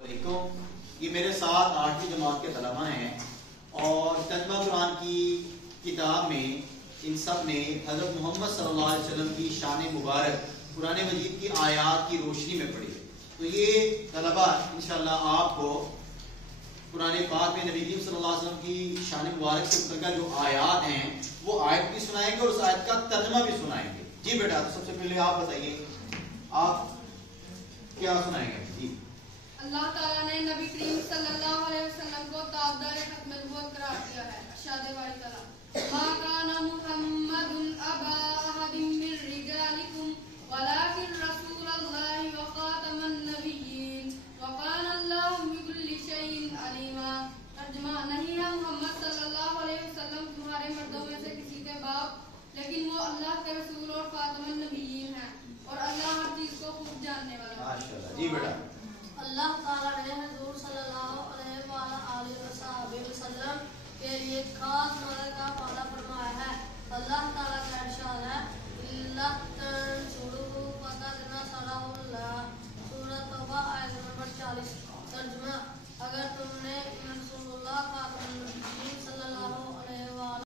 علیکم، یہ میرے ساتھ 8ویں جماعت کے طلباء ہیں اور ترجمہ قرآن کی کتاب میں ان سب نے حضرت محمد صلی اللہ علیہ وسلم کی شان مبارک قرآن مجید کی آیات کی روشنی میں پڑھی ہے۔ تو یہ طلباء انشاءاللہ آپ کو قرآن پاک میں نبی کریم صلی اللہ علیہ وسلم کی شان مبارک سے متعلق جو آیات ہیں وہ آیت بھی سنائیں گے اور اس آیت کا ترجمہ بھی سنائیں گے۔ جی بیٹا، تو سب سے پہلے آپ بتائیے آپ کیا سنائیں گے؟ جی۔ اللہ تعالیٰ نے نبی کریم صلی اللہ علیہ وسلم کو تابدار ختم نبوت قرار دیا ہے۔ ارشاد باری تعالیٰ، ما کان محمد ابا احد من رجالکم ولکن رسول اللہ وخاتم النبیین وکان اللہ بکل شیء علیما۔ ترجمہ، نہیں ہے محمد صلی اللہ علیہ وسلم تمہارے مردوں میں سے کسی کے باپ، لیکن وہ اللہ کے رسول اور خاتم النبیین ہیں اور اللہ ہر چیز کو خوب جاننے والا ہے۔ ماشاءاللہ۔ جی بیٹا۔ اللہ تعالیٰ نے حضور صلی اللہ علیہ وسلم کے لیے خاص مدد کا وعدہ فرمایا ہے۔ اللہ تعالیٰ کا ارشاد ہے، اللہ تنصروہ فقد نصرہ اللہ، سورۃ توبہ آیت نمبر 40۔ ترجمہ، اگر تم نے رسول اللہ خاتم النبیین صلی اللہ